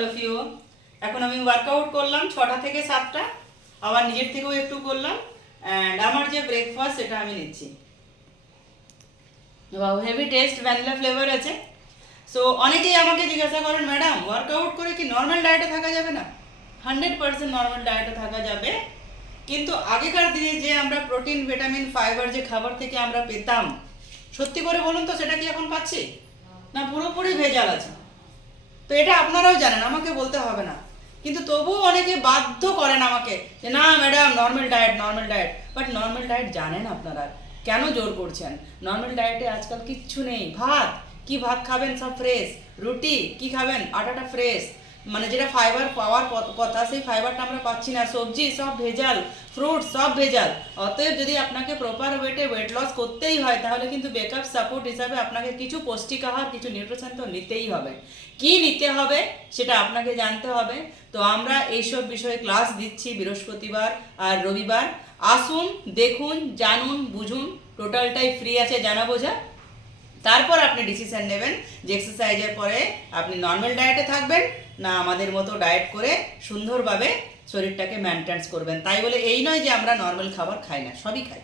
All of you. এখন আমি workout করলাম 6টা থেকে 7টা, আবার নিজের থেকেও একটু করলাম, অ্যান্ড আমার যে ব্রেকফাস্ট সেটা আমি নিচ্ছি। হেভি টেস্ট, ভ্যানিলা ফ্লেভার আছে। সো অনেকেই আমাকে জিজ্ঞাসা করেন, ম্যাডাম ওয়ার্কআউট করে কি নর্মাল ডায়েটে থাকা যাবে না? 100% নর্মাল ডায়েটে থাকা যাবে, কিন্তু আগেকার দিনে যে আমরা প্রোটিন, ভিটামিন, ফাইবার যে খাবার থেকে আমরা পেতাম, সত্যি করে বলুন তো সেটা কি এখন পাচ্ছি? না পুরোপুরি ভেজাল আছে। তো এটা আপনারাও জানেন, আমাকে বলতে হবে না, কিন্তু তবুও অনেকে বাধ্য করেন আমাকে যে না madam normal diet, normal diet. But normal diet জানেন আপনারা, কেন জোর করছেন? নর্মাল ডায়েটে আজকাল কিচ্ছু নেই। ভাত কি, ভাত খাবেন সব ফ্রেশ, রুটি কি খাবেন, আটাটা ফ্রেশ, মানে যেটা ফাইবার পাওয়ার কথা সেই ফাইবারটা আমরা পাচ্ছি না। সবজি সব ভেজাল, ফ্রুট সব ভেজাল। অতএব যদি আপনাকে প্রপার ওয়েটে ওয়েট লস করতেই হয়, তাহলে কিন্তু ব্যাকআপ সাপোর্ট হিসাবে আপনাকে কিছু পৌষ্টিক আহার, কিছু নিউট্রিশন তো নিতেই হবে। কি নিতে হবে সেটা আপনাকে জানতে হবে। তো আমরা এইসব বিষয়ে ক্লাস দিচ্ছি বৃহস্পতিবার আর রবিবার। আসুন, দেখুন, জানুন, বুঝুন, টোটালটাই ফ্রি আছে জানা বোঝা। তারপর আপনি ডিসিশন নেবেন যে এক্সারসাইজের পরে আপনি নর্মাল ডায়েটে থাকবেন না আমাদের মতো ডায়েট করে সুন্দরভাবে শরীরটাকে মেনটেন্স করবেন। তাই বলে এই নয় যে আমরা নর্মাল খাবার খাই না, সবই খাই।